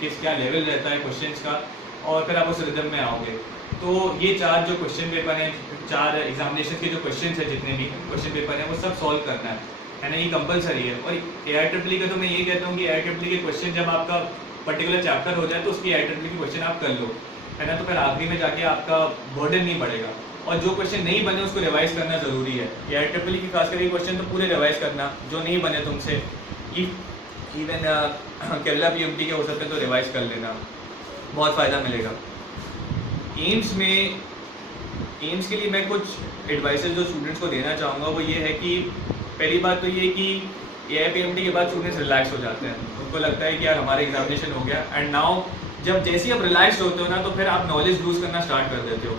किस क्या लेवल रहता है क्वेश्चंस का, और फिर आप उस रिदम में आओगे। तो ये 4 जो क्वेश्चन पेपर हैं, 4 एग्जामिनेशन के जो क्वेश्चन हैं, जितने भी क्वेश्चन पेपर हैं, वो सब सॉल्व करना है ना, ये कंपलसरी है। और AIEEE का तो मैं ये कहता हूँ कि AIEEE के क्वेश्चन जब आपका पर्टिकुलर चैप्टर हो जाए तो उसकी AIEEE के क्वेश्चन आप कर लो, है ना, तो फिर आखिरी में जाके आपका बर्डन नहीं बढ़ेगा। और जो क्वेश्चन नहीं बने उसको रिवाइज करना ज़रूरी है। AIEEE की खास करके क्वेश्चन तो पूरे रिवाइज करना, जो नहीं बने तुमसे, इवन केरला PMT के हो सकते हैं तो रिवाइज कर लेना, बहुत फ़ायदा मिलेगा। एम्स के लिए मैं कुछ एडवाइसेस जो स्टूडेंट्स को देना चाहूँगा वो ये है कि पहली बात तो ये कि AIPMT के बाद स्टूडेंट्स रिलैक्स हो जाते हैं, उनको लगता है कि यार हमारा एग्जामिनेशन हो गया। एंड नाउ जब जैसे ही आप रिलैक्स होते हो ना, तो फिर आप नॉलेज लूज़ करना स्टार्ट कर देते हो।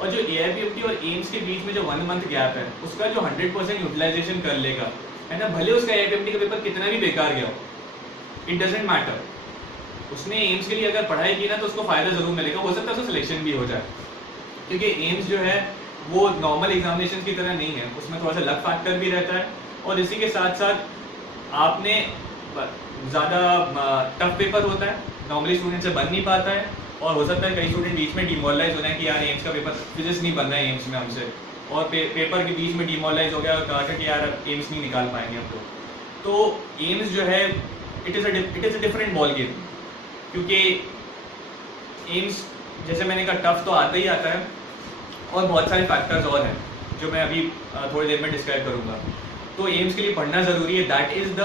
और जो AIPMT और एम्स के बीच में जो 1 मंथ गैप है, उसका जो 100% यूटिलाइजेशन कर लेगा, है ना, भले उसका AIPMT का पेपर कितना भी बेकार गया हो, इट डजेंट मैटर, उसने एम्स के लिए अगर पढ़ाई की ना तो उसको फ़ायदा ज़रूर मिलेगा। हो सकता है उसका सिलेक्शन भी हो जाए, क्योंकि एम्स जो है वो नॉर्मल एग्जामिनेशन की तरह नहीं है, उसमें थोड़ा सा लक फैक्टर भी रहता है। और इसी के साथ साथ आपने ज़्यादा टफ पेपर होता है, नॉर्मली स्टूडेंट से बन नहीं पाता है, और हो सकता है कई स्टूडेंट बीच में डिमोरलाइज हो जाए कि यार एम्स का पेपर फिजिक्स नहीं बन रहा है एम्स में हमसे, और पेपर के बीच में डिमोरलाइज हो गया और कहा कि यार एम्स नहीं निकाल पाएंगे हम लोग। तो एम्स जो है it is a different ball game, क्योंकि एम्स जैसे मैंने कहा टफ तो आता ही आता है, और बहुत सारे फैक्टर्स और हैं जो मैं अभी थोड़ी देर में डिस्क्राइब करूँगा। तो एम्स के लिए पढ़ना ज़रूरी है, that is the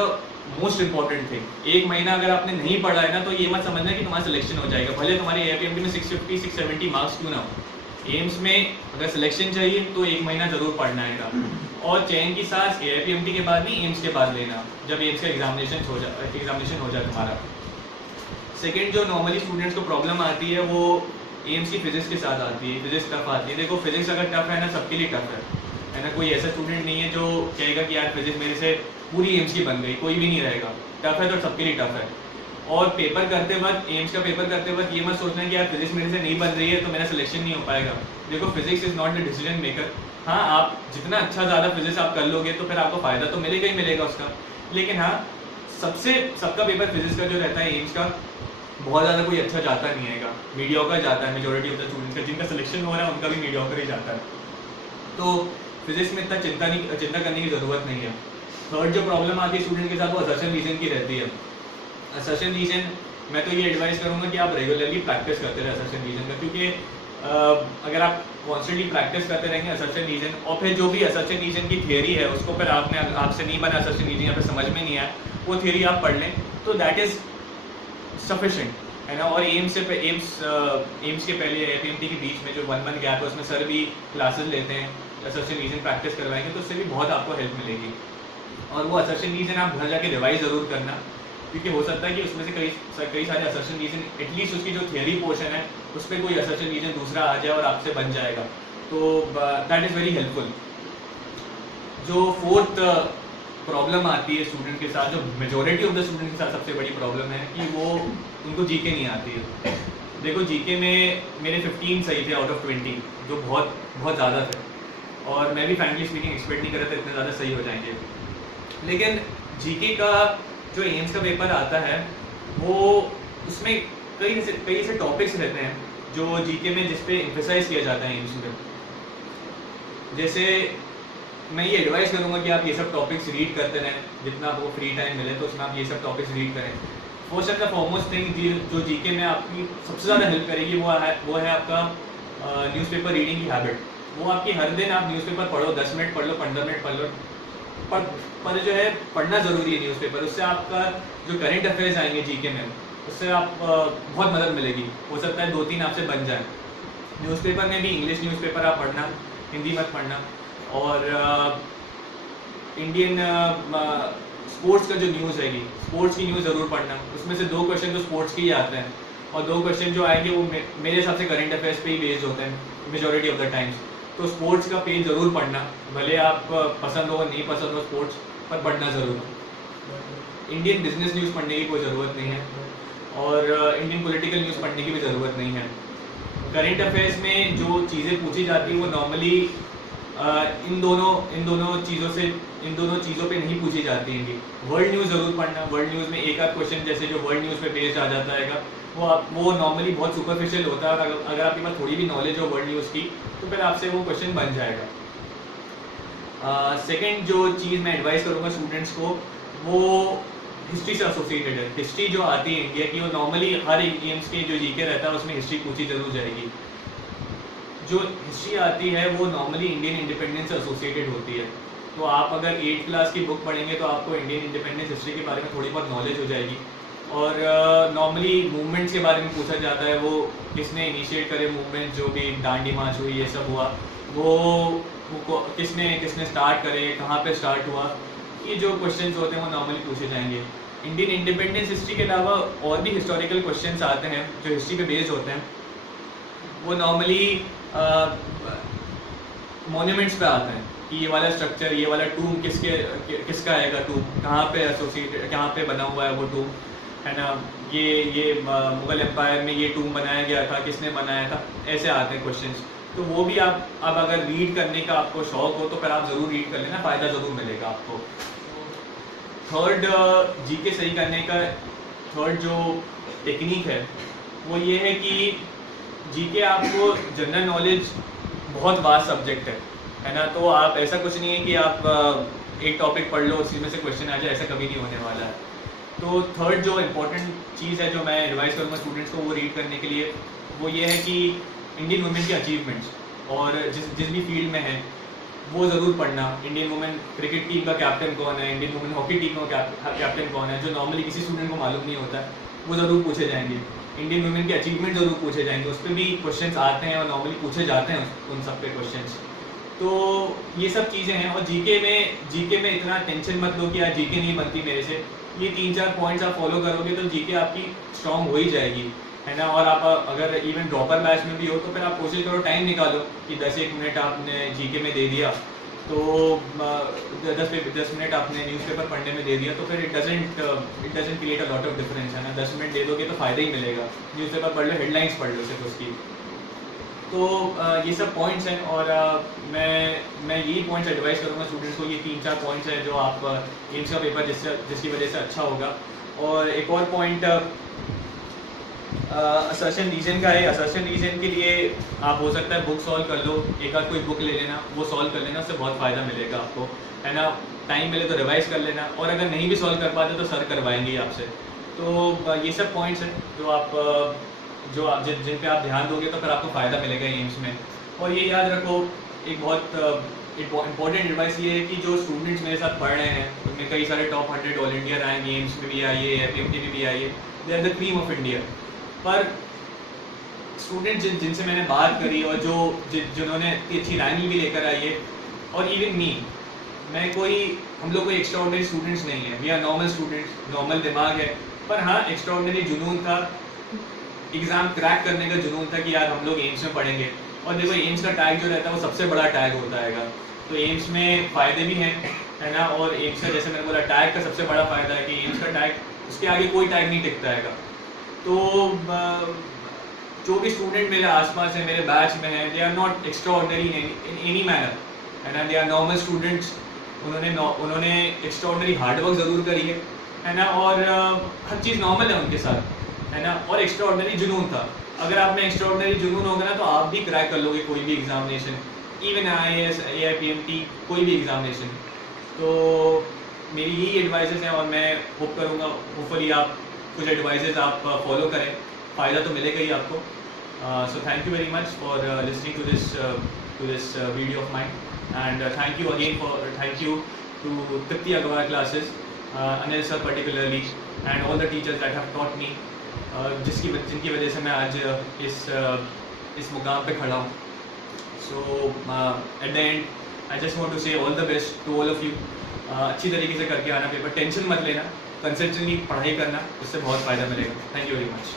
most important thing. एक महीना अगर आपने नहीं पढ़ा है ना, तो ये मत समझना कि तुम्हारा सिलेक्शन हो जाएगा, भले तुम्हारे AIPMT में 650 670 मार्क्स क्यों ना हो। एम्स में अगर सिलेक्शन चाहिए तो 1 महीना ज़रूर पढ़ना है। और चयन की सांस AIPMT के बाद नहीं, एम्स के बाद लेना, जब एम्स का एग्जामिनेशन हो जाए तुम्हारा। सेकेंड, जो नॉर्मली स्टूडेंट्स को प्रॉब्लम आती है वो एम्स की फिजिक्स के साथ आती है, फिजिक्स टफ आती है। देखो फिजिक्स अगर टफ है ना, सबके लिए टफ है ना, कोई ऐसा स्टूडेंट नहीं है जो कहेगा कि यार फिजिक्स मेरे से पूरी एम्स की बन गई, कोई भी नहीं रहेगा। टफ है तो सबके लिए टफ है। और पेपर करते वक्त, एम्स का पेपर करते वक्त ये मत सोचना कि यार फिजिक्स मेरे से नहीं बन रही है तो मेरा सिलेक्शन नहीं हो पाएगा। देखो physics is not the decision maker. हाँ, आप जितना अच्छा ज़्यादा फिजिक्स आप कर लोगे तो फिर आपको फ़ायदा तो मिलेगा ही मिलेगा उसका, लेकिन हाँ सबका पेपर फिजिक्स का जो रहता है एम्स का, बहुत ज़्यादा कोई अच्छा जाता नहीं है, मीडियोकर जाता है। मेजोरिटी ऑफ द स्टूडेंट्स का जिनका सिलेक्शन हो रहा है उनका भी मीडियोकर ही जाता है। तो फिजिक्स में इतना चिंता करने की ज़रूरत नहीं है। थर्ड जो प्रॉब्लम आती है स्टूडेंट के साथ वो असर्शन रीजन की रहती है। असर्शन रीजन मैं तो ये एडवाइस करूँगा कि आप रेगुलरली प्रैक्टिस करते रहे असर्शन रीजन का, क्योंकि अगर आप कॉन्स्टेंटली प्रैक्टिस करते रहेंगे असर्शन रीजन, और फिर जो भी असर्शन रीजन की थियरी है उसको फिर आपसे नहीं बना असर्शन रीजन, या फिर समझ में नहीं आया, वो थियरी आप पढ़ लें तो दैट इज़ सफिशेंट, है ना। और एम्स के पहले AIPMT के बीच में जो 1 मंथ गैप है उसमें सर भी क्लासेस लेते हैं, असर्शन रीजन प्रैक्टिस करवाएंगे, तो उससे भी बहुत आपको हेल्प मिलेगी। और वो असर्शन रीजन आप घर जाके रिवाइज ज़रूर करना, क्योंकि हो सकता है कि उसमें से कई सारे असर्शन रीजन, एटलीस्ट उसकी जो थियरी पोर्शन है उस पर कोई असर्शन रीजन दूसरा आ जाए और आपसे बन जाएगा, तो दैट इज़ वेरी हेल्पफुल। जो फोर्थ प्रॉब्लम आती है स्टूडेंट के साथ, जो मेजोरिटी ऑफ द स्टूडेंट के साथ सबसे बड़ी प्रॉब्लम है कि वो उनको जीके नहीं आती है। देखो जीके में मेरे 15 सही थे आउट ऑफ 20, जो बहुत ज़्यादा थे, और मैं भी फ्रैंकली स्पीकिंग एक्सपेक्ट नहीं कर रहा था इतने ज़्यादा सही हो जाएंगे। लेकिन जीके का जो एम्स का पेपर आता है वो उसमें कई ऐसे टॉपिक्स रहते हैं जो जीके में जिस पे एम्फेसाइज किया जाता है एम्स में। जैसे मैं ये एडवाइस करूँगा कि आप ये सब टॉपिक्स रीड करते रहें, जितना आपको फ्री टाइम मिले तो उसमें आप ये सब टॉपिक्स रीड करें। First and the foremost thing जो जीके में आपकी सबसे ज़्यादा हेल्प करेगी वो है आपका न्यूज़पेपर रीडिंग की हैबिट। वो आपकी हर दिन आप न्यूज़पेपर पढ़ो, 10 मिनट पढ़ लो, 15 मिनट पढ़ लो, पर जो है पढ़ना ज़रूरी है न्यूज़पेपर। उससे आपका जो करंट अफेयर्स आएंगे जीके में, उससे आप बहुत मदद मिलेगी। हो सकता है 2-3 आपसे बन जाए। न्यूज़पेपर में भी इंग्लिश न्यूज़पेपर आप पढ़ना, हिंदी मत पढ़ना। और इंडियन स्पोर्ट्स का जो न्यूज़ रहेगी, स्पोर्ट्स की न्यूज़ ज़रूर पढ़ना। उसमें से 2 क्वेश्चन तो स्पोर्ट्स के ही आते हैं, और 2 क्वेश्चन जो आएंगे वो मेरे हिसाब से करंट अफेयर्स पे ही बेस्ड होते हैं मेजोरिटी ऑफ द टाइम्स। तो स्पोर्ट्स का पेज ज़रूर पढ़ना, भले आप पसंद हो नहीं पसंद हो स्पोर्ट्स, पर पढ़ना ज़रूर। इंडियन बिजनेस न्यूज़ पढ़ने की कोई ज़रूरत नहीं है, और इंडियन पॉलिटिकल न्यूज़ पढ़ने की भी ज़रूरत नहीं है। करंट अफेयर्स में जो चीज़ें पूछी जाती हैं वो नॉर्मली इन दोनों चीज़ों पे नहीं पूछी जाती हैं। वर्ल्ड न्यूज़ ज़रूर पढ़ना। वर्ल्ड न्यूज़ में एक आध क्वेश्चन जैसे जो वर्ल्ड न्यूज़ पे बेस्ड आ जाता है वो नॉर्मली बहुत सुपरफिशियल होता है, और अगर आपके पास थोड़ी भी नॉलेज हो वर्ल्ड न्यूज़ की तो फिर आपसे वो क्वेश्चन बन जाएगा। सेकेंड जो चीज़ मैं एडवाइस करूँगा स्टूडेंट्स को, वो हिस्ट्री से एसोसिएटेड है। हिस्ट्री जो आती है इंडिया की, वो नॉर्मली हर एम्स के जो जीके रहता है उसमें हिस्ट्री पूछी जरूर जाएगी। जो हिस्ट्री आती है वो नॉर्मली इंडियन इंडिपेंडेंस से एसोसिएटेड होती है। तो आप अगर 8th क्लास की बुक पढ़ेंगे तो आपको इंडियन इंडिपेंडेंस हिस्ट्री के बारे में थोड़ी बहुत नॉलेज हो जाएगी। और नॉर्मली मूवमेंट्स के बारे में पूछा जाता है, वो किसने इनिशिएट करे मूवमेंट, जो भी दांडी मार्च हुई ये सब हुआ, वो किसने स्टार्ट करे, कहाँ पे स्टार्ट हुआ, ये जो क्वेश्चंस होते हैं वो नॉर्मली पूछे जाएंगे। इंडियन इंडिपेंडेंस हिस्ट्री के अलावा और भी हिस्टोरिकल क्वेश्चंस आते हैं जो हिस्ट्री पे बेस्ड होते हैं। वो नॉर्मली मॉन्यूमेंट्स पे आते हैं कि ये वाला स्ट्रक्चर, ये वाला टूम किसका आएगा, टूम कहाँ पे बना हुआ है वो टूम, है ना, ये मुगल एम्पायर में ये टूम बनाया गया था, किसने बनाया था, ऐसे आते हैं क्वेश्चंस। तो वो भी आप अब अगर रीड करने का आपको शौक हो तो फिर आप ज़रूर रीड कर लेना, फ़ायदा ज़रूर मिलेगा आपको। थर्ड जीके सही करने का थर्ड जो टेक्निक है वो ये है कि जीके आपको जनरल नॉलेज बहुत वास्ट सब्जेक्ट है ना, तो आप ऐसा कुछ नहीं है कि आप एक टॉपिक पढ़ लो उसी में से क्वेश्चन आ जाए, ऐसा कभी नहीं होने वाला है। तो थर्ड जो इम्पोर्टेंट चीज़ है जो मैं एडवाइस करूँगा स्टूडेंट्स को वो रीड करने के लिए, वो ये है कि इंडियन वुमेन की अचीवमेंट्स और जिस भी फील्ड में है वो ज़रूर पढ़ना। इंडियन वुमेन क्रिकेट टीम का कैप्टन कौन है, इंडियन वुमेन हॉकी टीम का कैप्टन कौन है, जो नॉर्मली किसी स्टूडेंट को मालूम नहीं होता, वो ज़रूर पूछे जाएंगे। इंडियन वुमेन के अचीवमेंट ज़रूर पूछे जाएंगे, उस पर भी क्वेश्चंस आते हैं और नॉर्मली पूछे जाते हैं उन सब पे क्वेश्चंस। तो ये सब चीज़ें हैं। और जीके में इतना टेंशन मत लो कि यार जीके नहीं बनती मेरे से, ये 3-4 पॉइंट्स आप फॉलो करोगे तो जीके आपकी स्ट्रॉन्ग हो ही जाएगी, है ना। और आप अगर इवन ड्रॉपर बैच में भी हो तो फिर आप कोशिश करो, टाइम निकालो कि 10-1 मिनट आपने जीके में दे दिया, तो 10 मिनट आपने न्यूज़पेपर पढ़ने में दे दिया, तो फिर it doesn't create a lot of difference, है ना। 10 मिनट दे दोगे तो फ़ायदा ही मिलेगा। न्यूज़पेपर पढ़ लो, हेडलाइंस पढ़ लो सिर्फ उसकी। तो ये सब पॉइंट्स हैं, और मैं यही पॉइंट्स एडवाइस करूँगा स्टूडेंट्स को। ये 3-4 पॉइंट्स हैं जो आप एम्स का पेपर जिसकी वजह से अच्छा होगा। और एक और पॉइंट असर्शन रीजन का है। असर्शन रीजन के लिए आप हो सकता है बुक सॉल्व कर लो, एक आध कोई बुक ले लेना, वो सॉल्व कर लेना, उससे बहुत फ़ायदा मिलेगा आपको, है ना। टाइम मिले तो रिवाइज कर लेना, और अगर नहीं भी सॉल्व कर पाते तो सर करवाएंगे आपसे। तो ये सब पॉइंट्स हैं जो आप जिन पे आप ध्यान दोगे तो फिर आपको फ़ायदा मिलेगा एम्स में। और ये याद रखो, एक बहुत इम्पॉर्टेंट एडवाइस ये है कि जो स्टूडेंट्स मेरे साथ पढ़ रहे हैं उनमें कई सारे top 100 all India rank AIIMS में भी आई है, एपीएमटी में भी आई है, they are the cream of India. पर स्टूडेंट जिनसे मैंने बात करी और जिन्होंने अच्छी रैंकिंग भी लेकर आई है, और इवन मी, हम लोग कोई एक्स्ट्राऑर्डिनरी स्टूडेंट्स नहीं है, we are normal students, normal दिमाग है, पर हाँ एक्स्ट्राऑर्डिनरी जुनून था, एग्ज़ाम क्रैक करने का जुनून था कि यार हम लोग एम्स में पढ़ेंगे। और देखो एम्स का टैग जो रहता है वो सबसे बड़ा टैग होता है, तो एम्स में फ़ायदे भी हैं, है ना। और एम्स का जैसे मैंने बोला टैग का सबसे बड़ा फ़ायदा है कि एम्स का टैग, उसके आगे कोई टैग नहीं टिकता है। तो जो भी स्टूडेंट मेरे आसपास है, मेरे बैच में है, they are not extraordinary in any manner, है ना। दे आर नॉर्मल स्टूडेंट्स, उन्होंने एक्स्ट्राऑर्डिनरी हार्डवर्क ज़रूर करी है ना, और हर चीज़ नॉर्मल है उनके साथ, है ना। और एक्स्ट्राऑर्डिनरी जुनून था। अगर आप में एक्स्ट्राऑर्डिनरी जुनून होगा ना तो आप भी क्रैक कर लोगे कोई भी एग्जामिनेशन, इवन IAS, AIPMT, कोई भी एग्जामिनेशन। तो मेरी यही एडवाइसेस हैं, और मैं होप करूँगा होपफुली आप कुछ एडवाइसेस आप फॉलो करें, फ़ायदा तो मिलेगा ही आपको। So thank you very much for listening to this video of mine, and thank you again thank you to Tripti Agarwal classes, Anil sir particularly, and all the teachers that have taught me, जिनकी वजह से मैं आज इस मुकाम पे खड़ा हूँ। So at the end I just want to say all the best to all of you. अच्छी तरीके से करके आना पेपर, टेंशन मत लेना, कंसिस्टेंटली पढ़ाई करना, उससे बहुत फ़ायदा मिलेगा। Thank you very much.